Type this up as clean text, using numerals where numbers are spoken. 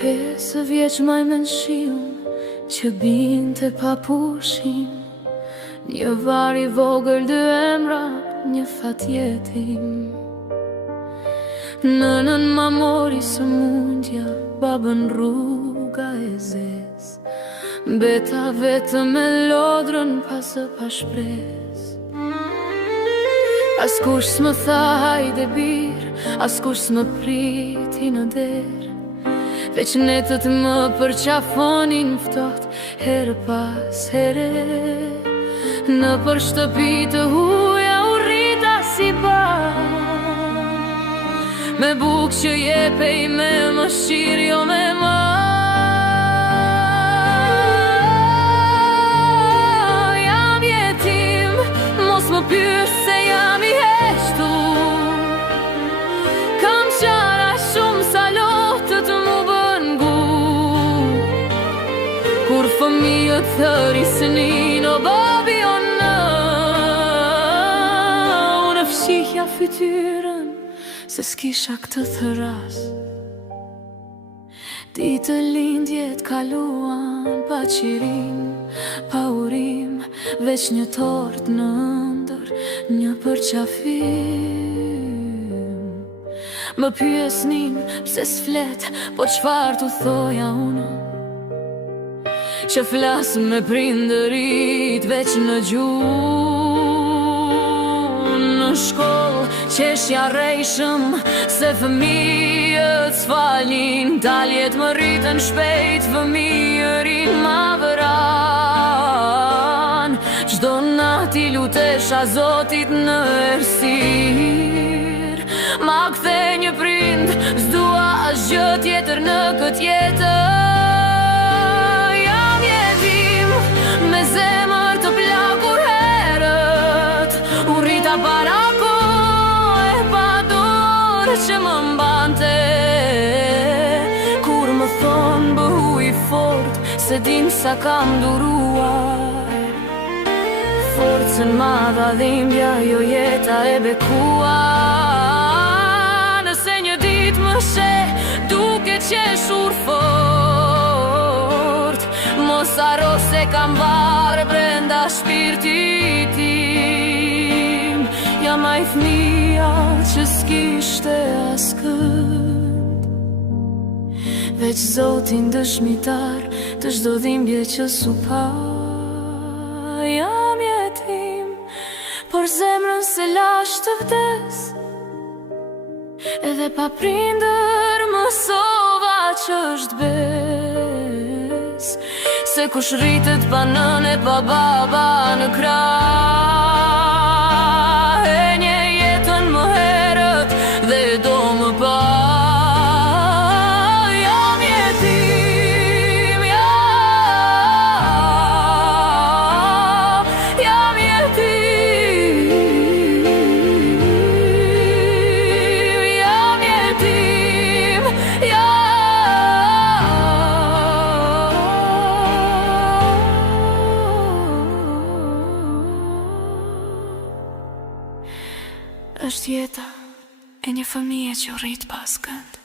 5 vjeç maj me nëshiun që binte pa pushim, një var I vogël, 2 emra, një fat jetim. Nënën ma mori sëmundja, babën rruga e zez, beta vetëm me lodrën pasë pa shpres. Askush s'më tha hajde bir, askush s'më priti në der, veç netët më përqafonin ftoht herë pas here. Në për shtëpi të huja u rrita si ba, me buk që jepej me mëshirë jo me ma. Jam jetim, mos më pyes se jam I heshtur, kam qara shumë sa lotët mu bën gur. Kur fëmijët thërisnin o babi o në, unë fshihja fytyrën se s'kisha këtë thëras. Ditë lindjet kaluan pa qirim, pa urim, veç një tort në ndër, një përqafim. Më pyesnin pse s'flet, po qfar t'u thoja unë, që flas me prindërit veç në gjuhë. Në shkollë qeshja rejshëm se fëmijët s'falin, taljet më rritën shpejt, fëmijërin ma vëran. Çdo natë I lutesha Zotit në errësirë, ma kthe një prind, s'dua asgjë tjetër në këtë jetë. Me zemër të plakur herët, u rrita para kohë pa dorë që më mbante. Kur më thonë bëhu I fort, se din sa kam duruar, forcën madha dhimbja jo jeta e bekuar. Nëse një dit më she duke qeshur fort, mos haro se kam varë brenda shpirtit tim. Jam ai fëmija që s'kishte askënd, veç Zotin dëshmitar të çdo dhimbje që s'u pa. Jam jetim, por zemrën se lash të vdes, edhe pa prindër mësova që është bes. Se kush rritet pa nën e pa baba në krah, e një jetën më herët dhe do më pa. Jam jetim, jam jetim, jam jetim, është jeta e një fëmije që rrit pas kënd.